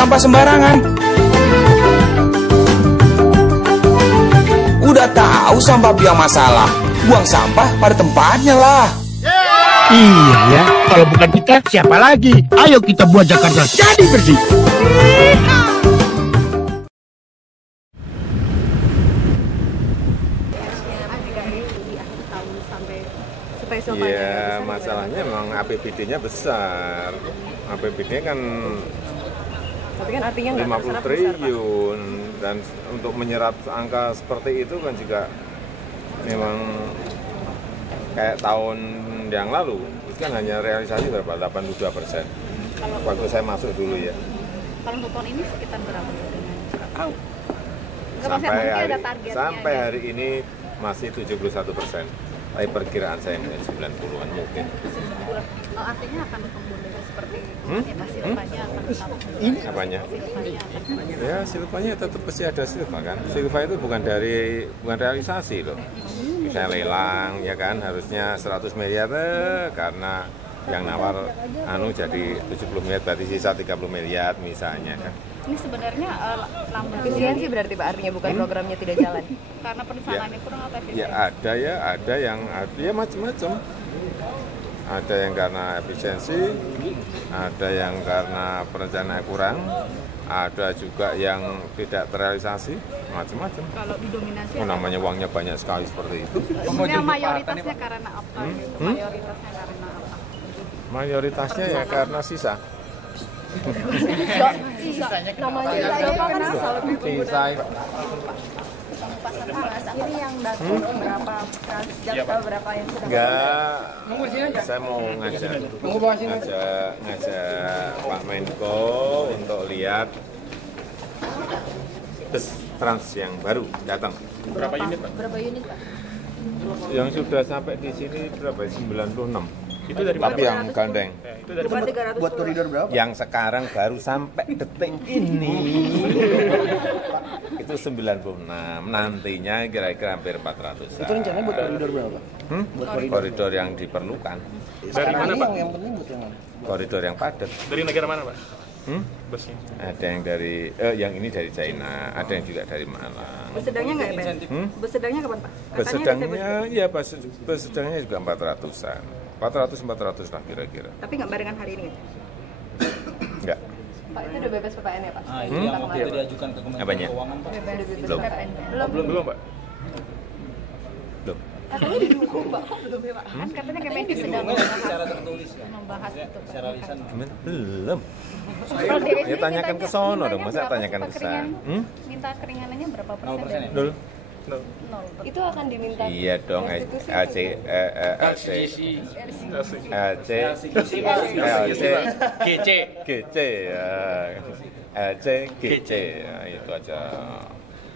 sampah sembarangan. Udah tahu sampah biang masalah, buang sampah pada tempatnya lah. Iya ya, kalau bukan kita siapa lagi? Ayo kita buat Jakarta jadi bersih. Iya, masalahnya memang APBD-nya besar. APBD kan tapi kan artinya 50 triliun dan untuk menyerap angka seperti itu kan juga memang kayak tahun yang lalu itu kan hanya realisasi berapa? 82%. Waktu saya masuk dulu ya. Kalau untuk tahun ini sekitar berapa? Nggak tahu. Sampai Sampai hari ini masih 71%. Tapi perkiraan saya 90-an mungkin. Artinya akan kemudian seperti silvanya akan tetap. Apanya? Ya silvanya tetap pasti ada silva kan. Silva itu bukan realisasi loh. Misalnya lelang ya kan harusnya 100 miliar karena yang nawar jadi 70 miliar berarti sisa 30 miliar misalnya kan. Ini sebenarnya lambat efisiensi berarti Pak, artinya bukan programnya tidak jalan. Karena perencanaannya kurang atau efisiensi? Ya ada yang macam-macam. Ada yang karena efisiensi, ada yang karena perencanaan kurang, ada juga yang tidak terrealisasi, macam-macam. Kalau didominasi namanya uangnya banyak sekali seperti itu. Sebenarnya mayoritasnya karena apa gitu? Mayoritasnya karena apa? Mayoritasnya ya karena sisa. Namanya kan sisa. Ini yang datang berapa Transjakarta berapa yang sudah? Enggak, saya mau ngajak Pak Menko untuk lihat bus Trans yang baru datang. Berapa unit Pak? Yang sudah sampai di sini berapa? 96. Itu dari tapi yang gandeng. Itu dari buat koridor berapa? Yang sekarang baru sampai detik ini. Itu 96. Nantinya kira-kira hampir 400. Itu rencananya buat koridor berapa? Buat koridor yang diperlukan. Dari mana Pak? Yang penting buat yang mana? Koridor yang padat. Dari negara mana Pak? Busnya? Ada yang dari, yang ini dari China, ada yang juga dari Malang. Bus sedangnya nggak ya Pak? Bus sedangnya kapan Pak? Bus sedangnya, ya bus sedangnya juga 400-an. 400 lah kira-kira. Tapi nggak barengan hari ini? Enggak. Pak, itu udah bebas PPN ya Pak? Itu yang waktu itu diajukan ke Kementerian Keuangan Pak? Belum Pak. Belum. Katanya didukung Pak, belum ya Pak? Kan katanya Kementerian sedang Secara tertulis kan? membahas itu. Secara lisan Belum. Ya tanyakan ke sono dong, masa tanyakan ke sana. Minta keringanannya berapa persen? 0% ya? Nol. itu akan diminta. Iya dong, GC, itu aja.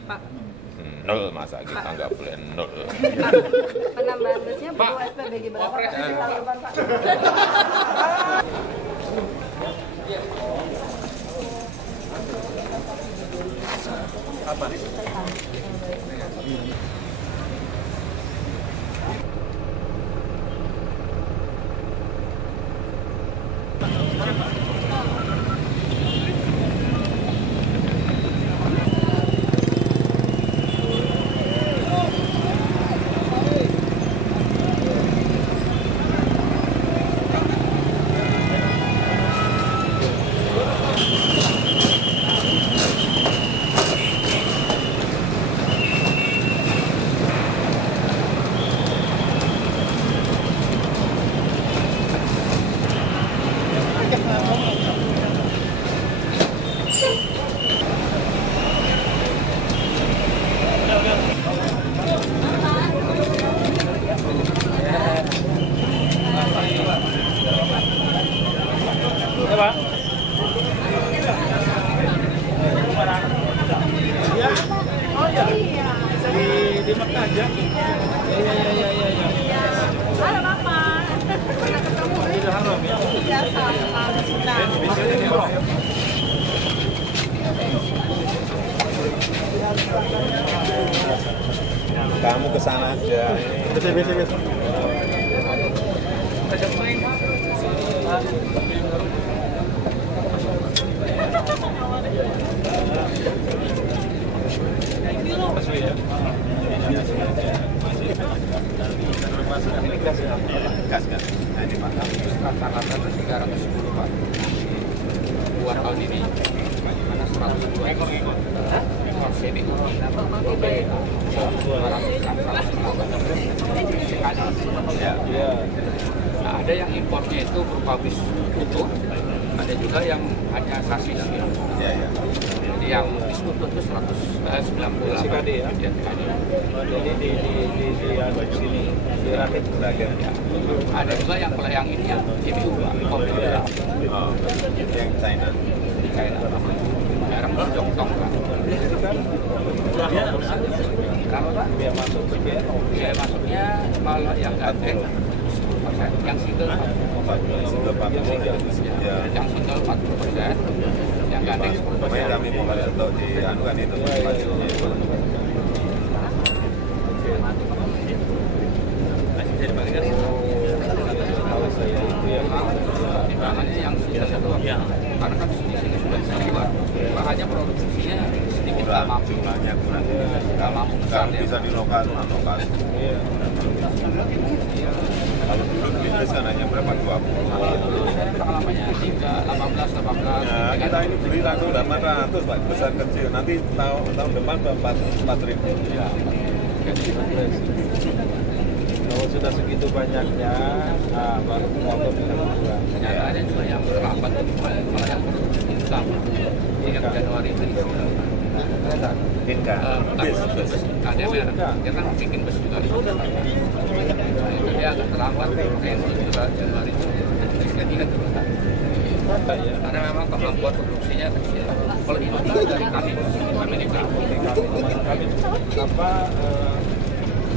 Pak. Nol, masa kita nggak boleh nol. Penambahan busnya perlu SPBG berapa Pak? Apa? Di Mekah aja. Iya. Halo Bapak. Pernah ketemu? Di Haram ya. Biasa. Sudah. Kamu ke sana aja. Biasa. Nah, ada yang importnya itu berupa bis utuh, ada juga yang hanya sasis. Jadi yang bis utuh itu 198. CKD ya? Jadi di sini di Rakit Braga. ada juga yang ini yang CBU impor yang China. di China. Merek Jongtong kan. Kalau Pak? Biar masuk ke Biaya masuknya kalau yang gandeng 10%, yang single 40%. Yang single 40%, yang gandeng 10%. Makanya kami mau untuk di anu kan itu fasilitnya itu. Timbangannya yang sudah satu, karena kan di sini sudah keluar. Bahannya produksinya sedikit nggak mampu. Jumlahnya kurang. Nggak mampu besar Kalau ya. bisa di lokal. Kalau dulu bisnis kan hanya berapa? 20. Pengalamannya 18. Ya, kita ini beli langsung 800 Pak, besar kecil. Nanti tahun depan 4.000. Ya. Kalau sudah segitu banyaknya, nah baru kita kurang. Kenyataannya juga yang terlambat itu malah yang produksi utama. Yang Januari itu Inka. KDMR, dia kan bikin bus juga di Jakarta. Itu dia agak terlambat, makanya itu juga Januari itu kan turun. Karena memang kemampuan produksinya kecil. Kalau itu dari kami Amerika. Apa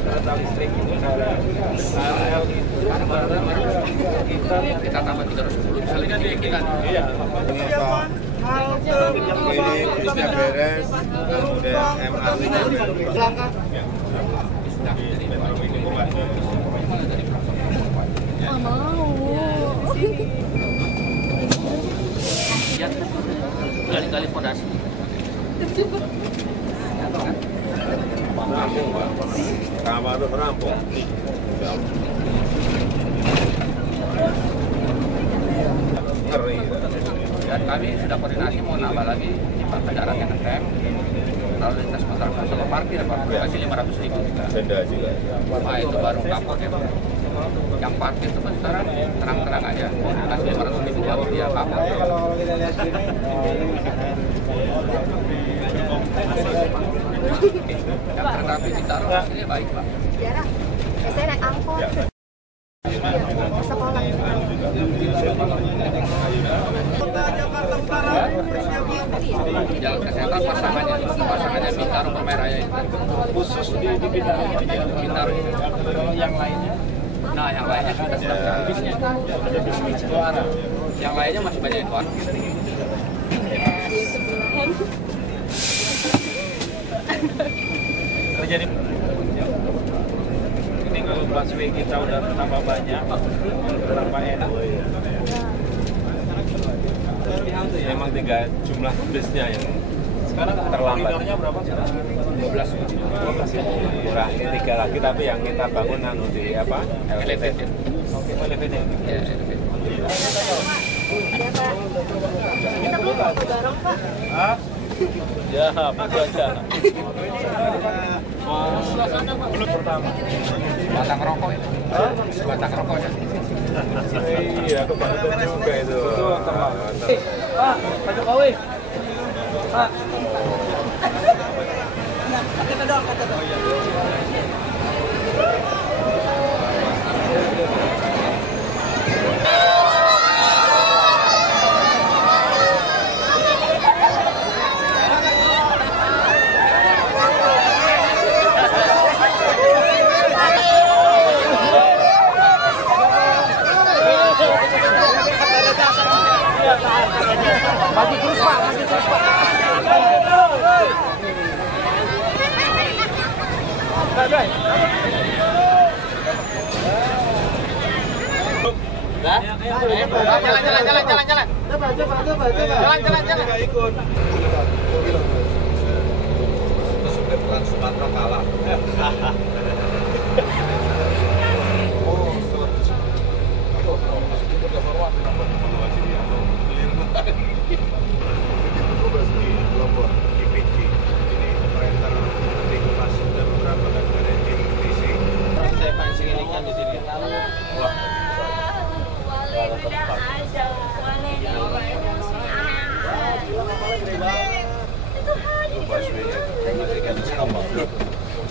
kereta listrik ini KRL itu kita tambah 310 misalnya dibikinkan. Iya. Ini bisnya beres, kemudian MRT-nya beres. Kali-kali fondasi. Rampung Pak. Kamar itu rampung. Ngeri. Dan kami sudah koordinasi mau nambah lagi jembatan darat yang ngetem, lalu lintas kontrakan sama parkir, Pak, kasih 500.000 juga. Benda juga. Nah itu baru kapok ya, Pak. Yang parkir itu kan sekarang terang-terang aja, kasih 500.000 baru dia kapok. Yang kereta api ditaruh ini baik, Pak. Jarang. Saya naik angkot. Ke sekolah. Jalan kesehatan pasangannya Bintaro Pemeraya itu. khusus di Bintaro. Bintaro itu. Yang lainnya Nah yang lainnya sudah sedang bisnya. ada bisnis dua arah. Yang lainnya masih banyak yang luar. Terjadi ini kalau busway kita udah tambah banyak, tambah enak. Memang tinggal jumlah bisnya yang Sekarang terlambat. koridornya berapa sekarang? 12 ya. Kurang ini 3 lagi tapi yang kita bangun anu di apa? Elevated. Oke, elevated. Ya, elevated. Ya, Pak. Kita belum foto bareng, Pak. Hah? Ya, foto aja. Belum pertama. Batang rokok itu. Batang rokok ya. Iya, kebangetan juga itu. Betul, terlalu. Pak, Pak Jokowi. Pak. Kita dong, kita dong. Maju terus Pak, maju terus Pak. Jalan. Ikut. Supir Trans Sumatera kalah.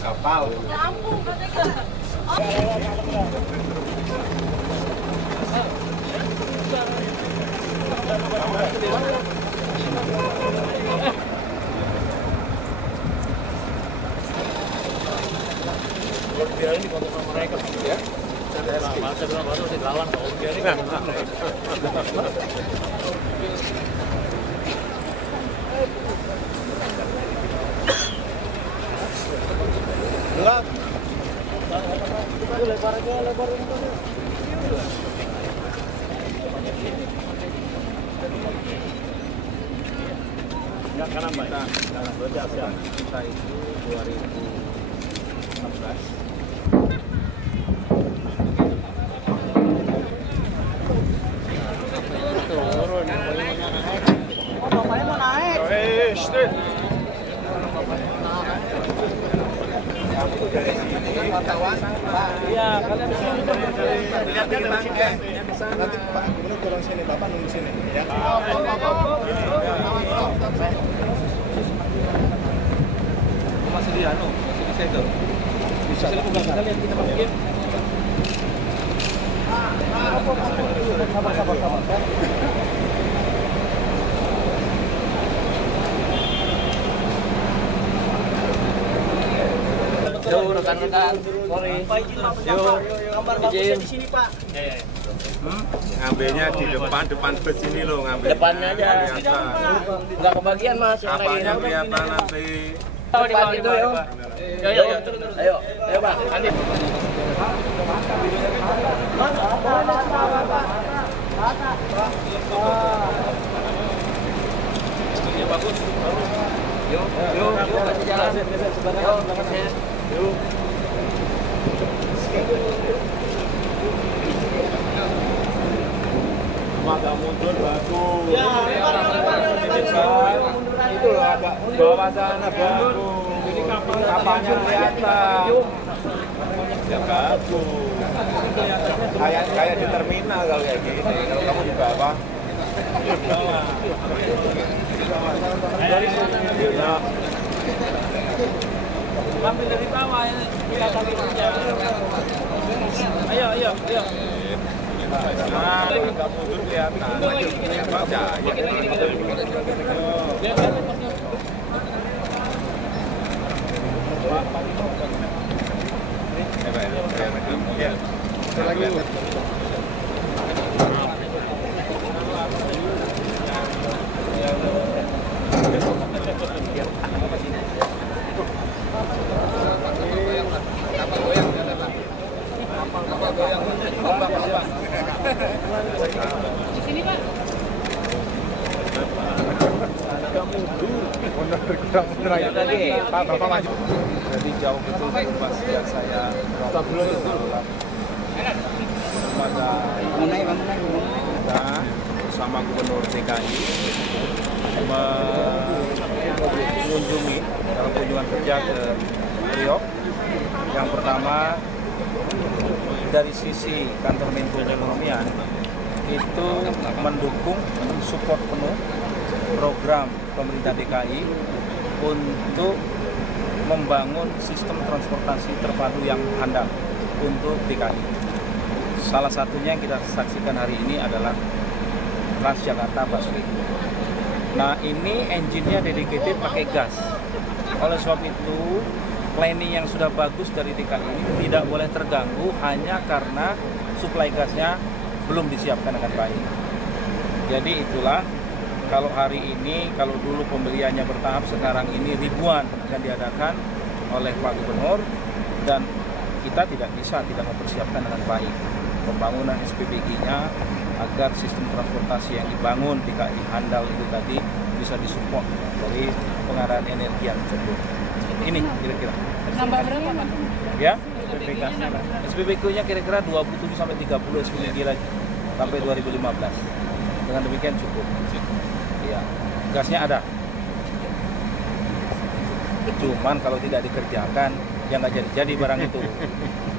Kapal. Lampung katanya. Biar ini kontak sama mereka ya. Saya bilang baru sih lawan kalau biar ini kan. Gelap. Lebar aja, lebar ini. Ya karena kita berarti Asia kita itu 2016. Iya, kalian lihat nanti Pak Gubernur turun sini, Bapak nunggu sini ya. Masih di anu, masih di segel. Bisa lihat kita masukin. Sabar. Yo, rekan-rekan. Sorry. Yo, gambar bagusnya di sini, Pak. Ngambilnya di depan bus ini loh, ngambil. Depannya aja. Enggak kebagian, Mas. Apanya kelihatan nanti. Depan itu, yo. Yo. Ayo, Bang. Nanti. Ya bagus. Yo, kasih jalan. Yo. Agak mundur bagus. Ya, lebar. Itu loh agak bawah sana bagus. Ini kapalnya kelihatan. Ya bagus. Kayak di terminal kalau kayak gini. Kalau kamu di bawah. Dari sana. Ambil dari bawah ya. Kelihatan itunya. Ayo. Nah, agak mundur kelihatan. Baca. Di sini, Pak. Mundur aja tadi. Pak, Bapak maju. Jadi jauh betul berubah sejak saya pada kita bersama Gubernur DKI mengunjungi dalam kunjungan kerja ke Priok. Yang pertama dari sisi kantor Menko Perekonomian itu mendukung, support penuh program pemerintah DKI untuk membangun sistem transportasi terpadu yang handal untuk DKI. Salah satunya yang kita saksikan hari ini adalah Transjakarta Busway. Nah, ini engine-nya dedicated pakai gas. Oleh sebab itu, planning yang sudah bagus dari DKI ini tidak boleh terganggu hanya karena suplai gasnya belum disiapkan dengan baik. Jadi itulah, kalau hari ini, kalau dulu pembeliannya bertahap, sekarang ini ribuan akan diadakan oleh Pak Gubernur dan kita tidak mempersiapkan dengan baik pembangunan SPBG-nya agar sistem transportasi yang dibangun DKI handal itu tadi bisa disupport dari pengadaan energi yang tersebut. Ini kira-kira. Nambah berapa, Pak? Ya, SPBG-nya kira-kira 27 sampai 30 SPBG lagi sampai 2015. Dengan demikian cukup. Ya, gasnya ada. Cuman kalau tidak dikerjakan, ya nggak jadi barang itu.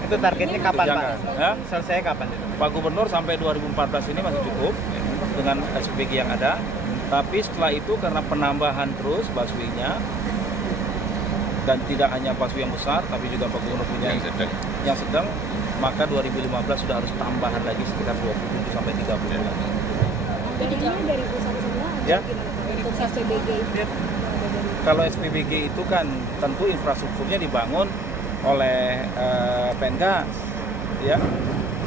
Itu targetnya kapan, Pak? Ya? Selesai kapan? Pak Gubernur sampai 2014 ini masih cukup dengan SPBG yang ada. Tapi setelah itu karena penambahan terus busway-nya, dan tidak hanya busway yang besar, tapi juga Pak Gubernur punya yang sedang, maka 2015 sudah harus tambahan lagi sekitar 27 sampai 30 lagi. Jadi ini dari pusat semua Ya. untuk SPBG itu. Kalau SPBG itu kan tentu infrastrukturnya dibangun oleh Pemgas, ya.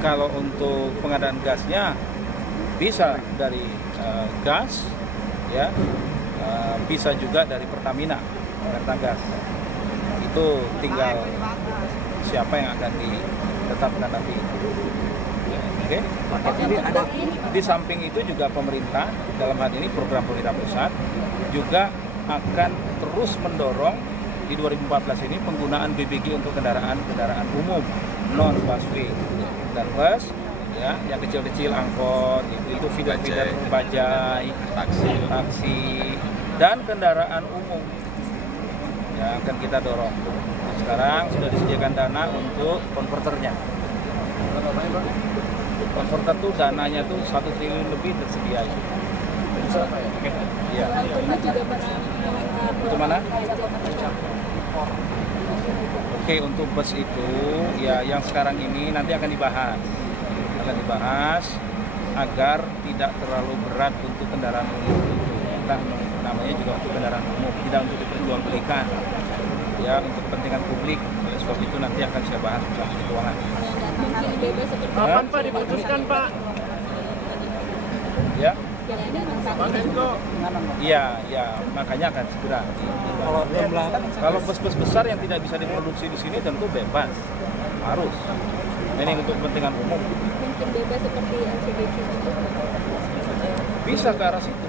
Kalau untuk pengadaan gasnya bisa dari gas, ya, bisa juga dari Pertamina, Pertagas. Itu tinggal siapa yang akan ditetapkan nanti. Oke. Ini ada di samping itu juga pemerintah dalam hal ini program pemerintah pusat juga akan terus mendorong di 2014 ini penggunaan BBG untuk kendaraan umum non busway dan bus, ya, yang kecil-kecil angkot itu feeder bajai, taksi dan kendaraan umum yang akan kita dorong. Sekarang sudah disediakan dana untuk konverternya. Konverter tuh dananya tuh 1 triliun lebih tersedia. Iya. Untuk mana? Oke, untuk bus itu ya yang sekarang ini nanti akan dibahas agar tidak terlalu berat untuk kendaraan umum itu. Kita namanya juga untuk kendaraan umum, tidak untuk diperjualbelikan, ya, untuk kepentingan publik. Oleh sebab itu nanti akan saya bahas bersama Menteri Keuangan. Kapan Pak diputuskan Pak? Ya. Iya, makanya akan segera. Kalau bus-bus besar yang tidak bisa diproduksi di sini tentu bebas, harus. Ini untuk kepentingan umum. Mungkin bebas seperti LCBQ itu. Bisa ke arah situ.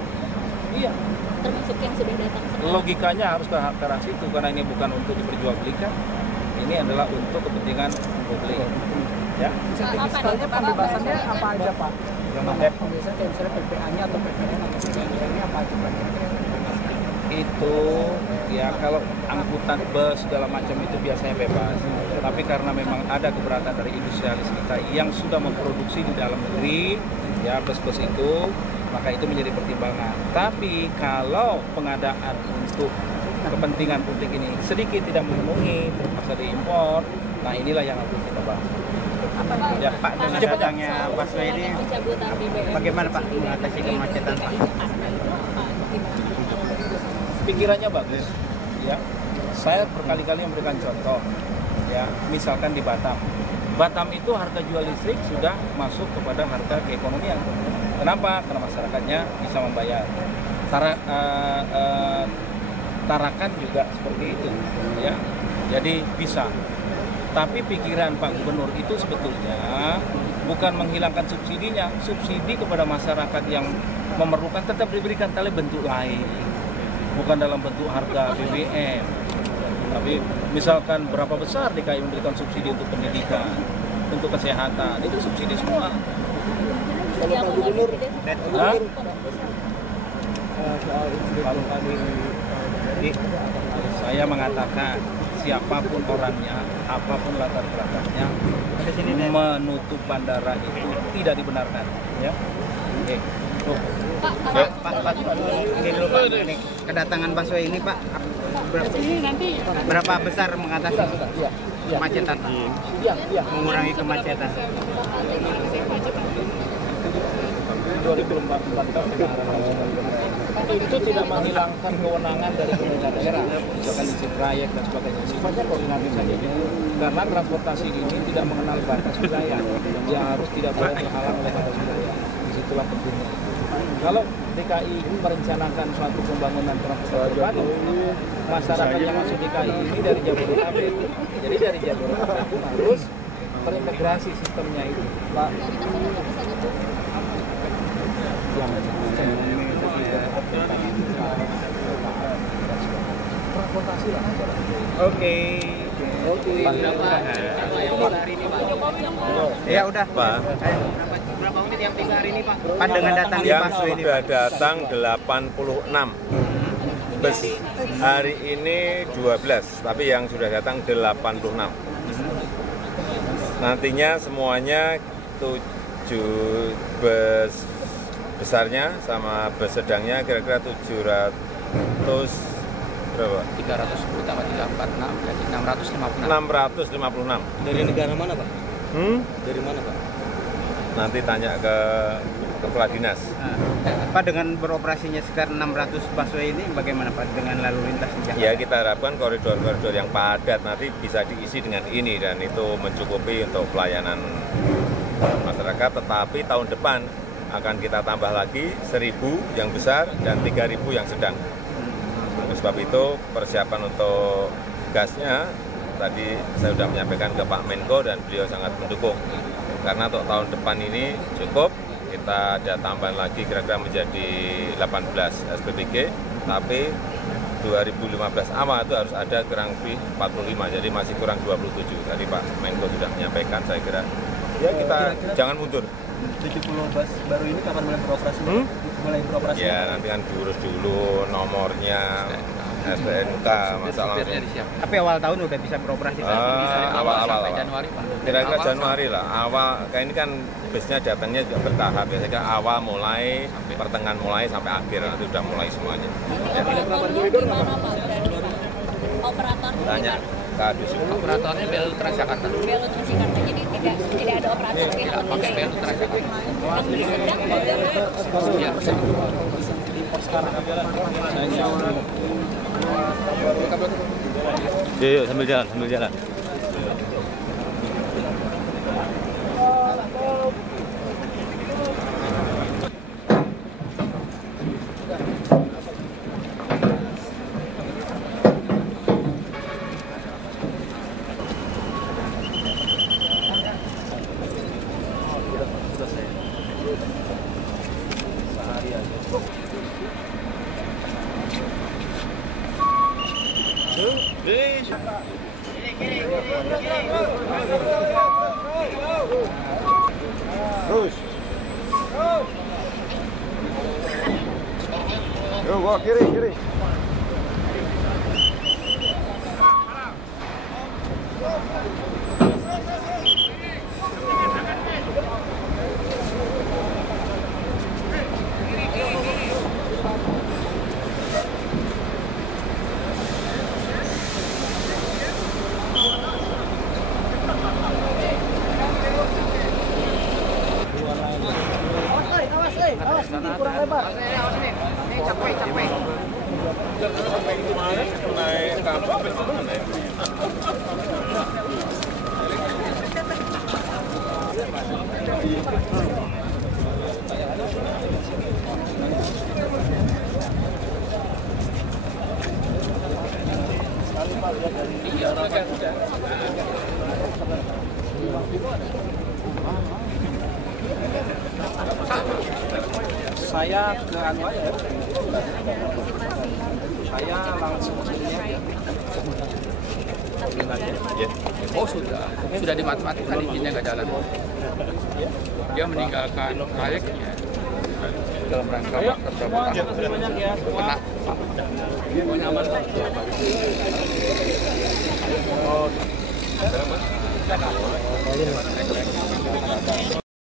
Iya. Termasuk yang sudah datang sekarang. Logikanya harus ke arah situ karena ini bukan untuk diperjualbelikan. Ini adalah untuk kepentingan publik. Ya. Fiskalnya pembebasannya apa aja Pak? Pembebasan Biasanya kayak misalnya PPA-nya atau PPN atau PPN-nya apa aja Pak? Itu ya kalau angkutan bus segala macam itu biasanya bebas. Tapi karena memang ada keberatan dari industrialis kita yang sudah memproduksi di dalam negeri, ya bus-bus itu, maka itu menjadi pertimbangan. Tapi kalau pengadaan untuk kepentingan publik ini sedikit tidak memenuhi, terpaksa diimpor, nah inilah yang harus kita bahas. Ya, Pak, dengan datangnya busway ini bagaimana Pak mengatasi kemacetan Pak? Pikirannya bagus, ya. Saya berkali-kali memberikan contoh, ya. Misalkan di Batam itu harga jual listrik sudah masuk kepada harga keekonomian. Kenapa? Karena masyarakatnya bisa membayar. Tarakan juga seperti itu, ya. Jadi bisa. Tapi pikiran Pak Gubernur itu sebetulnya bukan menghilangkan subsidinya. Subsidi kepada masyarakat yang memerlukan tetap diberikan dalam bentuk lain. Bukan dalam bentuk harga BBM. Tapi misalkan berapa besar DKI memberikan subsidi untuk pendidikan, untuk kesehatan, itu subsidi semua. Kalau Pak Gubernur, saya mengatakan siapapun orangnya, apapun latar belakangnya, menutup bandara itu tidak dibenarkan. Ya, oke. Pak, ini dulu Pak. Ini kedatangan busway ini Pak, berapa besar mengatasi kemacetan? Mengurangi kemacetan. 2014 itu tidak menghilangkan kewenangan dari pemerintah daerah, misalkan izin trayek dan sebagainya. Sifatnya koordinasi saja. Karena transportasi ini tidak mengenal batas wilayah, dia harus tidak boleh terhalang oleh batas wilayah. Disitulah pentingnya. Kalau DKI merencanakan suatu pembangunan transportasi baru, masyarakat yang masuk DKI ini dari Jabodetabek, jadi dari Jabodetabek itu harus terintegrasi sistemnya itu. Pak. Oke. Ya udah Pak. Berapa unit yang tinggal hari ini Pak? Dengan datang di busway ini. Sudah datang 86 bus. Hari ini 12, tapi yang sudah datang 86. Nantinya semuanya 7 bus besarnya sama bus sedangnya kira-kira 750 Berapa? 310 tambah 346 jadi 656. 656. Dari negara mana, Pak? Dari mana, Pak? Nanti tanya ke Kepala Dinas. Pak, dengan beroperasinya sekitar 600 busway ini bagaimana Pak dengan lalu lintas di Jakarta? Ya, kita harapkan koridor-koridor yang padat nanti bisa diisi dengan ini dan itu mencukupi untuk pelayanan masyarakat, tetapi tahun depan akan kita tambah lagi 1.000 yang besar dan 3.000 yang sedang. Oleh sebab itu persiapan untuk gasnya tadi saya sudah menyampaikan ke Pak Menko dan beliau sangat mendukung. Karena untuk tahun depan ini cukup, kita ada tambahan lagi kira-kira menjadi 18 SPBG, tapi 2015 awal itu harus ada kurang lebih 45, jadi masih kurang 27. Tadi Pak Menko sudah menyampaikan, saya kira ya kita kira-kira jangan mundur. 70 bus baru ini kapan mulai beroperasi? Mulai beroperasi? Ya nanti kan diurus dulu nomornya, STNK, masalahnya. Tapi awal tahun udah bisa beroperasi? Awal Januari, Pak. Kira-kira Januari lah. Awal, kayak ini kan busnya datangnya juga bertahap. Biasanya awal mulai, pertengahan mulai sampai akhir nanti udah mulai semuanya. Ya. Operator Tanya Kadus. Operatornya BLU Transjakarta. BLU Transjakarta, jadi tidak ada operator Tidak pakai BLU Transjakarta. yang sedang Ya, Yuk, sambil jalan, sambil jalan. Terus. Yuk, gua kiri. Kurang lebar. Capek. Naik kapal bagaimana? Saya ke anu aja. Saya langsung sini aja. Ya. oh sudah dimatematik tadi izinnya nggak jalan. Dia meninggalkan proyeknya dalam rangka kena. Pokoknya aman. Oh.